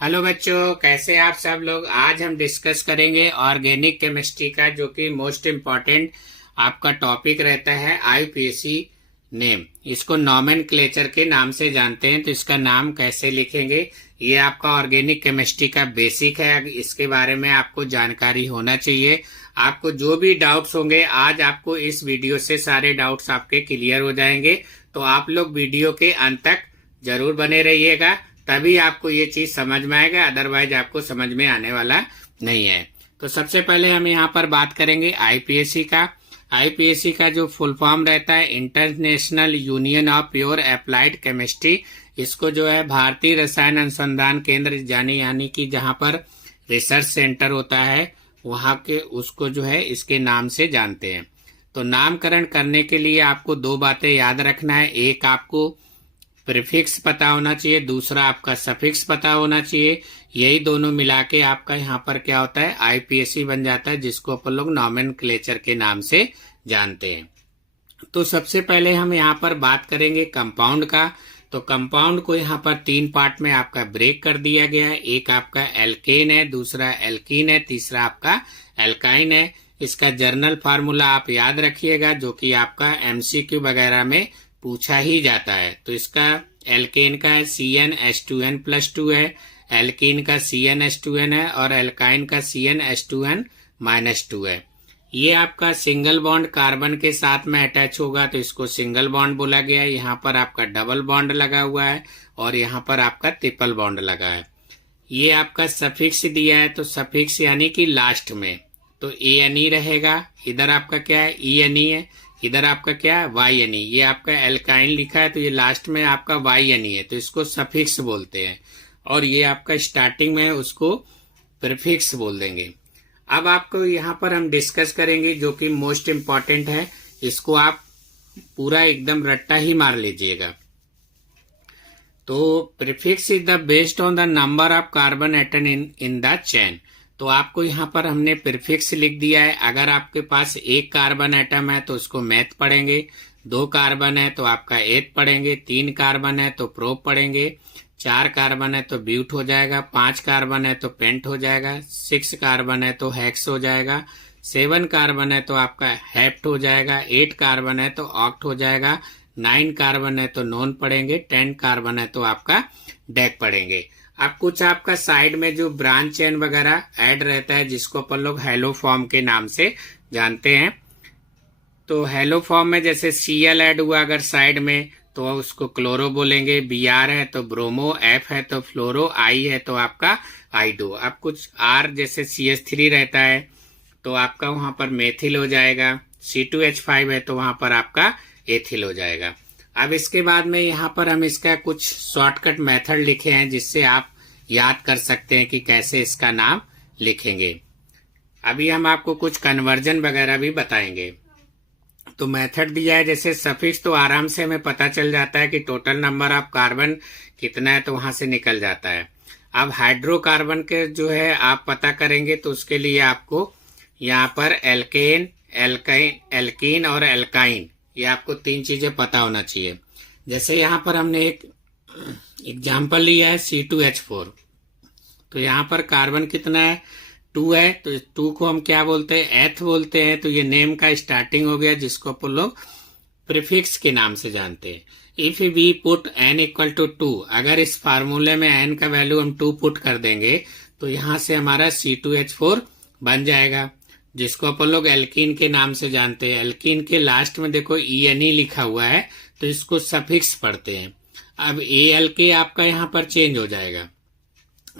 Hello बच्चों, कैसे आप सब लोग। आज हम डिस्कस करेंगे ऑर्गेनिक केमिस्ट्री का, जो कि मोस्ट इम्पॉर्टेंट आपका टॉपिक रहता है। आईपीएसी नेम, इसको नॉमेनक्लेचर के नाम से जानते हैं। तो इसका नाम कैसे लिखेंगे, ये आपका ऑर्गेनिक केमिस्ट्री का बेसिक है। इसके बारे में आपको जानकारी होना चाहिए। आपको जो भी डाउट्स होंगे, आज आपको इस वीडियो से सारे डाउट्स आपके क्लियर हो जाएंगे। तो आप लोग वीडियो के अंत तक जरूर बने रहिएगा, तभी आपको ये चीज समझ में आएगा, अदरवाइज आपको समझ में आने वाला नहीं है। तो सबसे पहले हम यहाँ पर बात करेंगे आईपीएसी का। आईपीएसी का जो फुल फॉर्म रहता है, international union of pure applied chemistry. इसको जो है भारतीय रसायन अनुसंधान केंद्र यानी कि जहाँ पर रिसर्च सेंटर होता है, वहाँ के उसको जो है इसके नाम से जानते हैं। तो नामकरण करने के लिए आपको दो बातें याद रखना है। एक, आपको प्रीफिक्स पता होना चाहिए, दूसरा आपका सफिक्स पता होना चाहिए। यही दोनों मिला के आपका यहाँ पर क्या होता है, आईपीएसी बन जाता है, जिसको अपन लोग नॉमेनक्लेचर के नाम से जानते हैं। तो सबसे पहले हम यहाँ पर बात करेंगे कंपाउंड का। तो कंपाउंड को यहाँ पर तीन पार्ट में आपका ब्रेक कर दिया गया है। एक आपका एल्केन है, दूसरा एल्कीन है, तीसरा आपका एल्काइन है। इसका जर्नल फार्मूला आप याद रखिएगा, जो कि आपका एमसीक्यू वगैरह में पूछा ही जाता है। तो इसका एल्केन का CnH2n+2 है, एल्कीन का CnH2n है, और एल्काइन का CnH2n-2 है। ये आपका सिंगल बॉन्ड कार्बन के साथ में अटैच होगा, तो इसको सिंगल बॉन्ड बोला गया है। यहाँ पर आपका डबल बॉन्ड लगा हुआ है, और यहाँ पर आपका ट्रिपल बॉन्ड लगा है। ये आपका सफिक्स दिया है, तो सफिक्स यानी कि लास्ट में तो ANE रहेगा। इधर आपका क्या है, ENE है। इधर आपका क्या है, YNE। ये आपका एल्काइन लिखा है, तो ये लास्ट में आपका YNE है, तो इसको सफिक्स बोलते हैं। और ये आपका स्टार्टिंग में है, उसको प्रीफिक्स बोल देंगे। अब आपको यहाँ पर हम डिस्कस करेंगे, जो कि मोस्ट इम्पॉर्टेंट है। इसको आप पूरा एकदम रट्टा ही मार लीजिएगा। तो prefix is the based on the number of carbon atom in the chain. तो आपको यहाँ पर हमने प्रीफिक्स लिख दिया है। अगर आपके पास एक कार्बन एटम है तो उसको मैथ पढ़ेंगे, दो कार्बन है तो आपका एथ पढ़ेंगे, तीन कार्बन है तो प्रोप पढ़ेंगे, चार कार्बन है तो ब्यूट हो जाएगा, पांच कार्बन है तो पेंट हो जाएगा, सिक्स कार्बन है तो हेक्स हो जाएगा, सेवन कार्बन है तो आपका हेप्ट हो जाएगा, एट कार्बन है तो ऑक्ट हो जाएगा, नाइन कार्बन है तो नॉन पढ़ेंगे, 10 कार्बन है तो आपका डेक पढ़ेंगे। अब कुछ आपका साइड में जो ब्रांच चेन वगैरह ऐड रहता है, जिसको अपन लोग हेलो फॉर्म के नाम से जानते हैं। तो हेलो फॉर्म में जैसे Cl ऐड हुआ अगर साइड में, तो उसको क्लोरो बोलेंगे। Br है तो ब्रोमो, F है तो फ्लोरो, I है तो आपका आइडो। अब कुछ R जैसे CH3 रहता है, तो आपका वहां पर मेथिल हो जाएगा। C2H5 है तो वहां पर आपका एथिल हो जाएगा। अब इसके बाद में यहाँ पर हम इसका कुछ शॉर्टकट मेथड लिखे हैं, जिससे आप याद कर सकते हैं कि कैसे इसका नाम लिखेंगे। अभी हम आपको कुछ कन्वर्जन वगैरह भी बताएंगे। तो मेथड दिया है, जैसे सफिक्स तो आराम से हमें पता चल जाता है कि टोटल नंबर ऑफ कार्बन कितना है, तो वहां से निकल जाता है। अब हाइड्रोकार्बन के जो है आप पता करेंगे, तो उसके लिए आपको यहाँ पर एल्केन, एल्कीन और एल्काइन, ये आपको तीन चीजें पता होना चाहिए। जैसे यहाँ पर हमने एक एग्जाम्पल लिया है C2H4। तो यहाँ पर कार्बन कितना है, 2 है, तो 2 को हम क्या बोलते हैं, एथ बोलते हैं। तो ये नेम का स्टार्टिंग हो गया, जिसको अपन लोग प्रीफिक्स के नाम से जानते हैं। इफ वी पुट n=2, अगर इस फार्मूले में n का वैल्यू हम 2 पुट कर देंगे, तो यहाँ से हमारा C2H4 बन जाएगा, जिसको अपन लोग एल्कीन के नाम से जानते हैं। एल्कीन के लास्ट में देखो ENE लिखा हुआ है, तो इसको सफिक्स पढ़ते हैं। अब ALK आपका यहाँ पर चेंज हो जाएगा।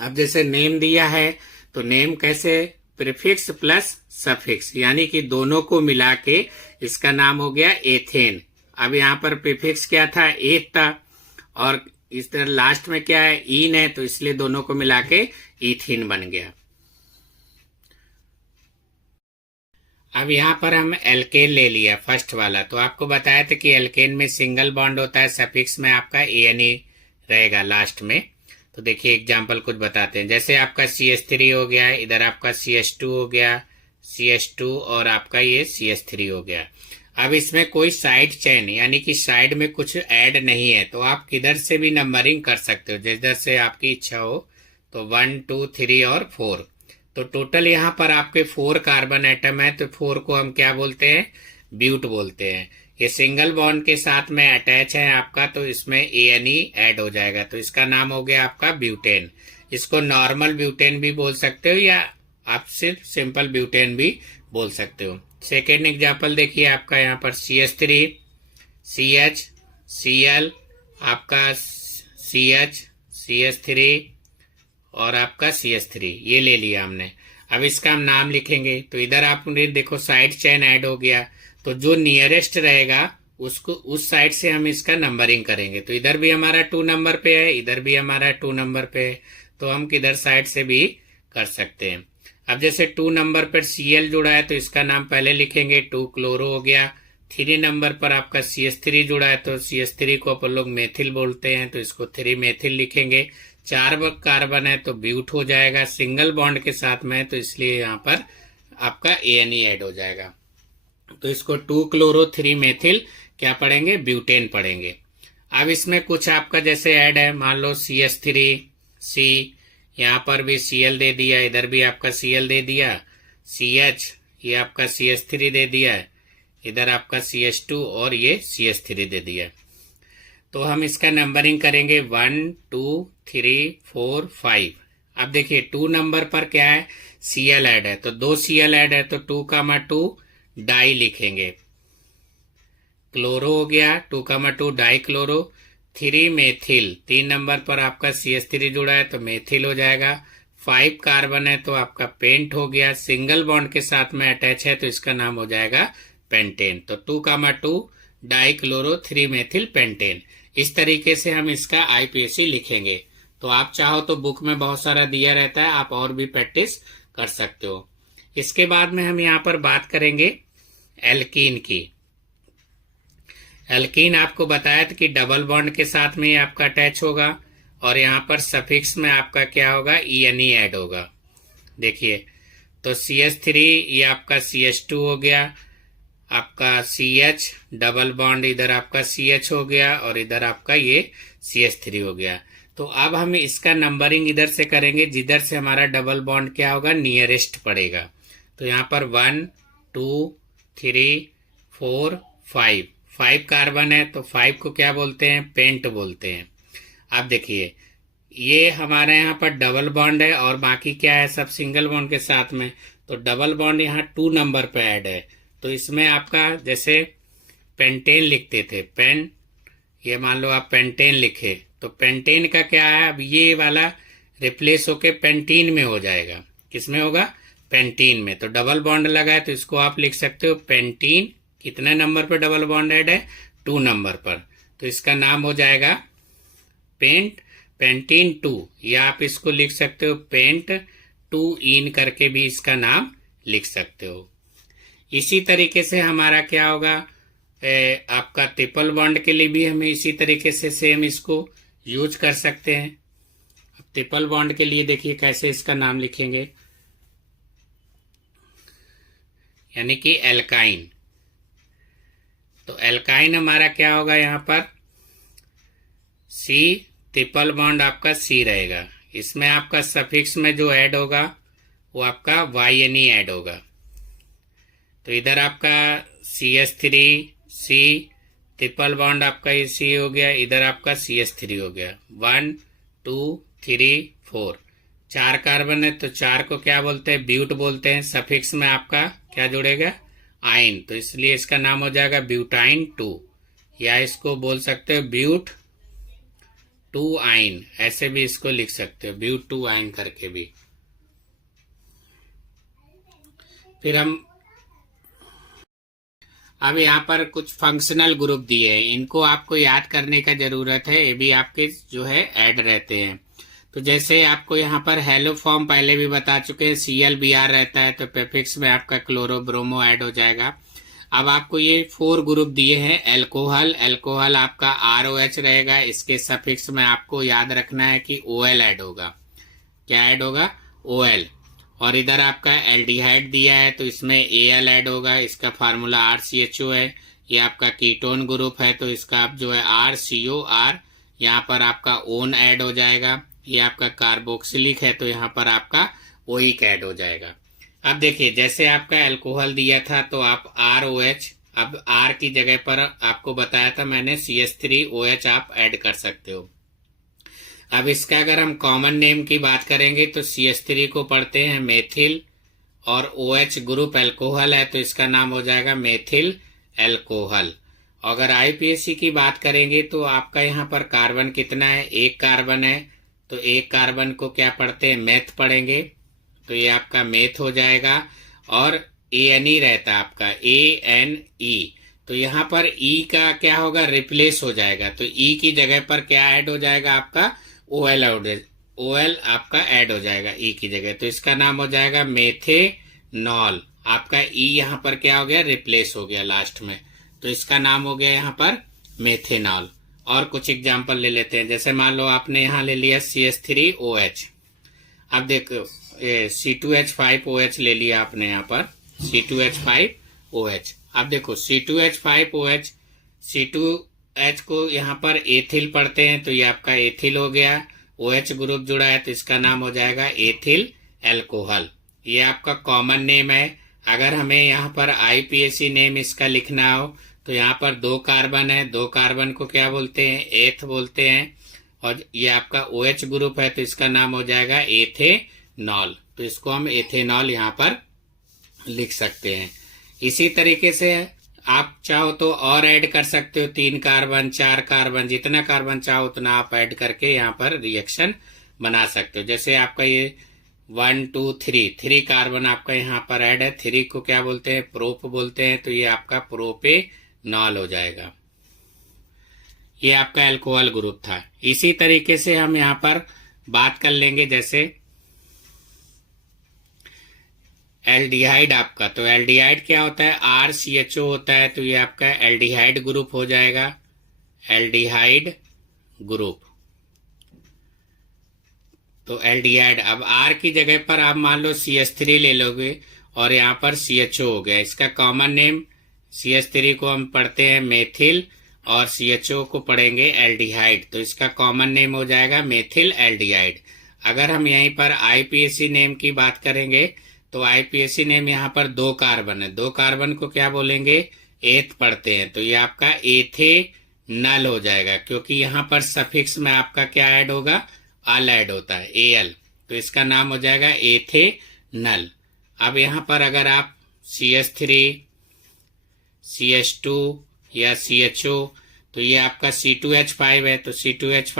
अब जैसे नेम दिया है, तो नेम कैसे, प्रीफिक्स प्लस सफिक्स, यानी कि दोनों को मिला के इसका नाम हो गया एथेन। अब यहाँ पर प्रीफिक्स क्या था, एथ था, और इस तरह लास्ट में क्या है, ईन है, तो इसलिए दोनों को मिला के इथीन बन गया। अब यहाँ पर हम एल्केन ले लिया फर्स्ट वाला। तो आपको बताया था कि एल्केन में सिंगल बॉन्ड होता है, सफिक्स में आपका ANE रहेगा लास्ट में। तो देखिए एग्जाम्पल कुछ बताते हैं। जैसे आपका CH3 हो गया, इधर आपका CH2 हो गया, CH2 और आपका ये CH3 हो गया। अब इसमें कोई साइड चेन यानी कि साइड में कुछ ऐड नहीं है, तो आप किधर से भी नंबरिंग कर सकते हो, जिधर से आपकी इच्छा हो। तो 1 2 3 और 4। तो टोटल यहाँ पर आपके 4 कार्बन एटम है, तो 4 को हम क्या बोलते हैं, ब्यूट बोलते हैं। ये सिंगल बॉन्ड के साथ में अटैच है आपका, तो इसमें ANE ऐड हो जाएगा, तो इसका नाम हो गया आपका ब्यूटेन। इसको नॉर्मल ब्यूटेन भी बोल सकते हो या आप सिर्फ सिंपल ब्यूटेन भी बोल सकते हो। सेकेंड एग्जाम्पल देखिए आपका यहाँ पर CH3 CH Cl, आपका CH CH3 और आपका CH3 ये ले लिया हमने। अब इसका हम नाम लिखेंगे, तो इधर आपने देखो साइड चेन ऐड हो गया, तो जो नियरेस्ट रहेगा उसको उस साइड से हम इसका नंबरिंग करेंगे। तो इधर भी हमारा 2 नंबर पे है, इधर भी हमारा 2 नंबर पे है, तो हम किधर साइड से भी कर सकते हैं। अब जैसे 2 नंबर पर Cl जुड़ा है तो इसका नाम पहले लिखेंगे, 2 क्लोरो हो गया। 3 नंबर पर आपका CH3 जुड़ा है तो CH3 को अपन लोग मेथिल बोलते हैं, तो इसको 3 मेथिल लिखेंगे। 4 कार्बन है तो ब्यूट हो जाएगा, सिंगल बॉन्ड के साथ में है तो इसलिए यहाँ पर आपका ANE ऐड हो जाएगा। तो इसको 2 क्लोरो 3 मेथिल क्या पढ़ेंगे, ब्यूटेन पढ़ेंगे। अब इसमें कुछ आपका जैसे ऐड है, मान लो CH3 C, यहाँ पर भी Cl दे दिया, इधर भी आपका Cl दे दिया, CH ये आपका CH3 दे दिया, इधर आपका CH2 और ये CH3 दे दिया। तो हम इसका नंबरिंग करेंगे 1 2 3 4 5। अब देखिए 2 नंबर पर क्या है, Cl ऐड है, तो 2 Cl ऐड है, तो 2,2 डाई लिखेंगे। क्लोरो हो गया 2,2 डाई क्लोरो। 3 मेथिल, 3 नंबर पर आपका CH3 जुड़ा है तो मेथिल हो जाएगा। 5 कार्बन है तो आपका पेंट हो गया, सिंगल बॉन्ड के साथ में अटैच है तो इसका नाम हो जाएगा पेंटेन। तो 2,2 डाई क्लोरो 3 मेथिल पेंटेन। इस तरीके से हम इसका IUPAC लिखेंगे। तो आप चाहो तो बुक में बहुत सारा दिया रहता है, आप और भी प्रैक्टिस कर सकते हो। इसके बाद में हम यहाँ पर बात करेंगे एल्कीन की। एल्कीन आपको बताया था कि डबल बॉन्ड के साथ में ये आपका अटैच होगा और यहाँ पर सफिक्स में आपका क्या होगा, ENE ऐड होगा। देखिए तो CH3 ये आपका CH2 हो गया, आपका CH डबल बॉन्ड, इधर आपका CH हो गया और इधर आपका ये CH3 हो गया। तो अब हम इसका नंबरिंग इधर से करेंगे, जिधर से हमारा डबल बॉन्ड क्या होगा, नियरेस्ट पड़ेगा। तो यहाँ पर 1 2 3 4 5, 5 कार्बन है तो 5 को क्या बोलते हैं, पेंट बोलते हैं। अब देखिए ये हमारे यहाँ पर डबल बॉन्ड है और बाकी क्या है, सब सिंगल बॉन्ड के साथ में। तो डबल बॉन्ड यहाँ 2 नंबर पे ऐड है, तो इसमें आपका जैसे पेंटेन लिखते थे, पेन, ये मान लो आप पेंटेन लिखे, तो पेंटेन का क्या है, अब ये वाला रिप्लेस होके पेंटीन में हो जाएगा। किसमें होगा, पेंटीन में। तो डबल बॉन्ड लगा है तो इसको आप लिख सकते हो पेंटीन। कितने नंबर पर डबल बॉन्ड ऐड है, 2 नंबर पर, तो इसका नाम हो जाएगा पेंट, पेंटीन 2, या आप इसको लिख सकते हो पेंट 2 इन करके भी इसका नाम लिख सकते हो। इसी तरीके से हमारा क्या होगा, आपका ट्रिपल बॉन्ड के लिए भी हमें इसी तरीके से सेम इसको यूज कर सकते हैं। ट्रिपल बॉन्ड के लिए देखिए कैसे इसका नाम लिखेंगे, यानी कि एल्काइन। तो एल्काइन हमारा क्या होगा, यहाँ पर C ट्रिपल बॉन्ड आपका C रहेगा, इसमें आपका सफिक्स में जो ऐड होगा वो आपका YNE ऐड होगा। तो इधर आपका CH3 C ट्रिपल बॉन्ड आपका ये C हो गया, इधर आपका CH3 हो गया। 1 2 3 4, 4 कार्बन है तो 4 को क्या बोलते हैं, ब्यूट बोलते हैं। सफिक्स में आपका क्या जुड़ेगा, आइन, तो इसलिए इसका नाम हो जाएगा ब्यूटाइन 2, या इसको बोल सकते हो ब्यूट 2 आइन, ऐसे भी इसको लिख सकते हो, ब्यूट 2 आइन करके भी। फिर हम अब यहाँ पर कुछ फंक्शनल ग्रुप दिए हैं, इनको आपको याद करने का जरूरत है, ये भी आपके जो है ऐड रहते हैं। तो जैसे आपको यहाँ पर हेलो फॉर्म पहले भी बता चुके हैं, ClBr रहता है तो प्रीफिक्स में आपका क्लोरो ब्रोमो ऐड हो जाएगा। अब आपको ये 4 ग्रुप दिए हैं। एल्कोहल, एल्कोहल आपका ROH रहेगा, इसके सफिक्स में आपको याद रखना है कि OL ऐड होगा। क्या ऐड होगा, OL। और इधर आपका एल्डिहाइड दिया है तो इसमें Al ऐड होगा, इसका फार्मूला RCHO है। ये आपका कीटोन ग्रुप है तो इसका आप जो है RCOR, यहाँ पर आपका ओन ऐड हो जाएगा। ये आपका कार्बोक्सिलिक है तो यहाँ पर आपका ओइक ऐड हो जाएगा। अब देखिए जैसे आपका अल्कोहल दिया था तो आप ROH, अब R की जगह पर आपको बताया था मैंने CH3OH आप ऐड कर सकते हो। अब इसका अगर हम कॉमन नेम की बात करेंगे तो CH3 को पढ़ते हैं मेथिल और OH ग्रुप अल्कोहल है तो इसका नाम हो जाएगा मेथिल अल्कोहल। अगर IUPAC की बात करेंगे तो आपका यहाँ पर कार्बन कितना है, एक कार्बन है, तो एक कार्बन को क्या पढ़ते हैं, मेथ पढ़ेंगे, तो ये आपका मेथ हो जाएगा। और ANE रहता है आपका ANE, तो यहाँ पर E का क्या होगा, रिप्लेस हो जाएगा, तो E की जगह पर क्या ऐड हो जाएगा आपका OL आपका ऐड हो जाएगा E की जगह, तो इसका नाम हो जाएगा मेथेनॉल। आपका E यहाँ पर क्या हो गया, रिप्लेस हो गया लास्ट में, तो इसका नाम हो गया यहाँ पर मेथेनॉल। और कुछ एग्जांपल ले लेते हैं, जैसे मान लो आपने यहाँ ले लिया CH3OH, अब देखो C2H5OH ले लिया आपने यहाँ पर C2H5OH। अब देखो C2H5OH, C2H को यहाँ पर एथिल पढ़ते हैं तो ये आपका एथिल हो गया, OH ग्रुप जुड़ा है तो इसका नाम हो जाएगा एथिल अल्कोहल। ये आपका कॉमन नेम है। अगर हमें यहाँ पर IUPAC नेम इसका लिखना हो तो यहाँ पर 2 कार्बन है, 2 कार्बन को क्या बोलते हैं, एथ बोलते हैं, और ये आपका OH ग्रुप है तो इसका नाम हो जाएगा एथेनॉल, तो इसको हम एथेनॉल यहाँ पर लिख सकते हैं। इसी तरीके से आप चाहो तो और ऐड कर सकते हो, 3 कार्बन 4 कार्बन, जितना कार्बन चाहो उतना आप ऐड करके यहाँ पर रिएक्शन बना सकते हो। जैसे आपका ये 1 2 3 कार्बन आपका यहाँ पर ऐड है, 3 को क्या बोलते हैं, प्रोप बोलते हैं, तो ये आपका प्रोपेनॉल हो जाएगा। ये आपका अल्कोहल ग्रुप था। इसी तरीके से हम यहाँ पर बात कर लेंगे जैसे एल्डिहाइड आपका, तो एल्डिहाइड क्या होता है, RCHO होता है, तो ये आपका एल्डिहाइड ग्रुप हो जाएगा, एल्डिहाइड ग्रुप। तो एल्डिहाइड, अब R की जगह पर आप मान लो CH3 ले लोगे और यहाँ पर CHO हो गया, इसका कॉमन नेम CH3 को हम पढ़ते हैं मेथिल और CHO को पढ़ेंगे एल्डिहाइड, तो इसका कॉमन नेम हो जाएगा मेथिल एल्डिहाइड। अगर हम यहीं पर IUPAC नेम की बात करेंगे तो IUPAC नेम यहाँ पर 2 कार्बन है, 2 कार्बन को क्या बोलेंगे, एथ पढ़ते हैं, तो ये आपका एथेनल हो जाएगा, क्योंकि यहाँ पर सफिक्स में आपका क्या ऐड होगा, अल ऐड होता है AL, तो इसका नाम हो जाएगा एथेनल। अब यहाँ पर अगर आप CH3 CH2 या CHO, तो ये आपका C2H5 है, तो C2H5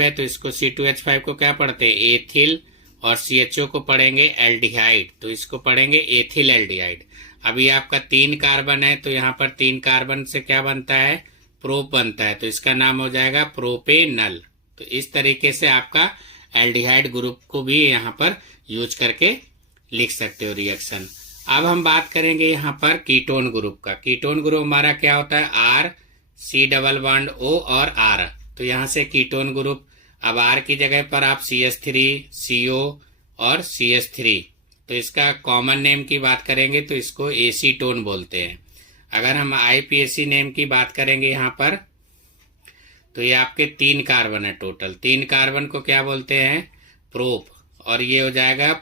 है तो इसको C2H5 को क्या पढ़ते हैं, एथिल, और CHO को पढ़ेंगे एल्डिहाइड, तो इसको पढ़ेंगे एथिल एल्डिहाइड। अभी आपका 3 कार्बन है तो यहाँ पर 3 कार्बन से क्या बनता है, प्रोप बनता है, तो इसका नाम हो जाएगा प्रोपेनल। तो इस तरीके से आपका एल्डिहाइड ग्रुप को भी यहाँ पर यूज करके लिख सकते हो रिएक्शन। अब हम बात करेंगे यहाँ पर कीटोन ग्रुप का। कीटोन ग्रुप हमारा क्या होता है, R C+O और R, तो यहाँ से कीटोन ग्रुप। अब R की जगह पर आप CH3 CO और CH3, तो इसका कॉमन नेम की बात करेंगे तो इसको एसीटोन बोलते हैं। अगर हम IUPAC नेम की बात करेंगे यहाँ पर तो ये आपके 3 कार्बन है टोटल, 3 कार्बन को क्या बोलते हैं, प्रोप, और ये हो जाएगा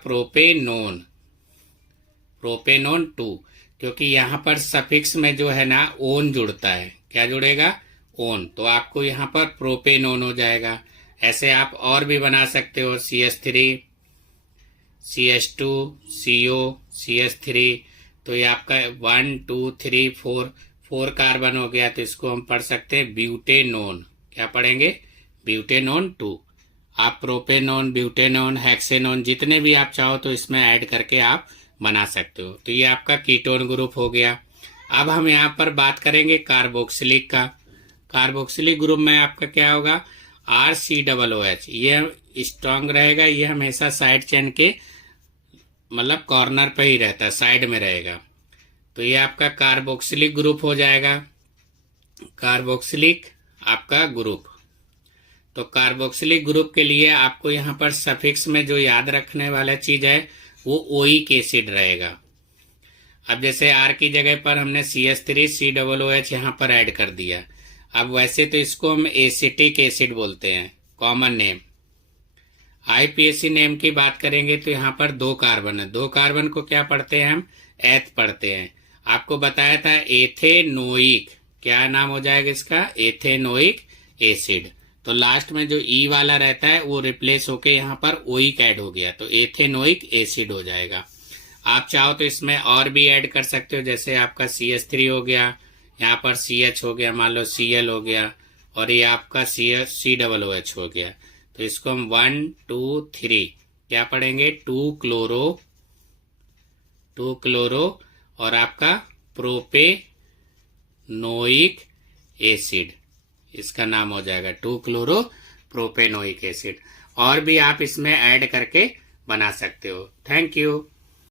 प्रोपेनोन 2, क्योंकि यहाँ पर सफिक्स में जो है ना ओन जुड़ता है, क्या जुड़ेगा, ओन, तो आपको यहाँ पर प्रोपेनोन हो जाएगा। ऐसे आप और भी बना सकते हो, CH3 CH2 CO CH3, तो ये आपका 1 2 3 4 कार्बन हो गया, तो इसको हम पढ़ सकते हैं ब्यूटेनोन, क्या पढ़ेंगे, ब्यूटेनोन 2। आप प्रोपेनोन, ब्यूटेनोन, हेक्सेनोन जितने भी आप चाहो तो इसमें ऐड करके आप बना सकते हो। तो ये आपका कीटोन ग्रुप हो गया। अब हम यहाँ पर बात करेंगे कार्बोक्सिलिक का। कार्बोक्सिलिक ग्रुप में आपका क्या होगा, RCOOH, ये स्ट्रांग रहेगा, ये हमेशा साइड चेन के मतलब कॉर्नर पे ही रहता है, साइड में रहेगा, तो ये आपका कार्बोक्सिलिक ग्रुप हो जाएगा, कार्बोक्सिलिक आपका ग्रुप। तो कार्बोक्सिलिक ग्रुप के लिए आपको यहाँ पर सफिक्स में जो याद रखने वाला चीज है वो ओइक एसिड रहेगा। अब जैसे R की जगह पर हमने CH3 COOH यहाँ पर ऐड कर दिया, अब वैसे तो इसको हम एसिटिक एसिड बोलते हैं, कॉमन नेम। आईपीएसी नेम की बात करेंगे तो यहाँ पर 2 कार्बन है, 2 कार्बन को क्या पढ़ते हैं हम, एथ पढ़ते हैं। आपको बताया था एथेनोइक, क्या नाम हो जाएगा इसका, एथेनोइक एसिड। तो लास्ट में जो ई वाला रहता है वो रिप्लेस होके यहाँ पर ओइक ऐड हो गया, तो एथेनोइक एसिड हो जाएगा। आप चाहो तो इसमें और भी ऐड कर सकते हो, जैसे आपका CH3 हो गया, यहाँ पर CH हो गया, मान लो Cl हो गया, और ये आपका COOH हो गया। तो इसको हम 1 2 3 क्या पढ़ेंगे, 2 क्लोरो और आपका प्रोपेनोइक एसिड, इसका नाम हो जाएगा 2 क्लोरो प्रोपेनोइक एसिड। और भी आप इसमें ऐड करके बना सकते हो। Thank you.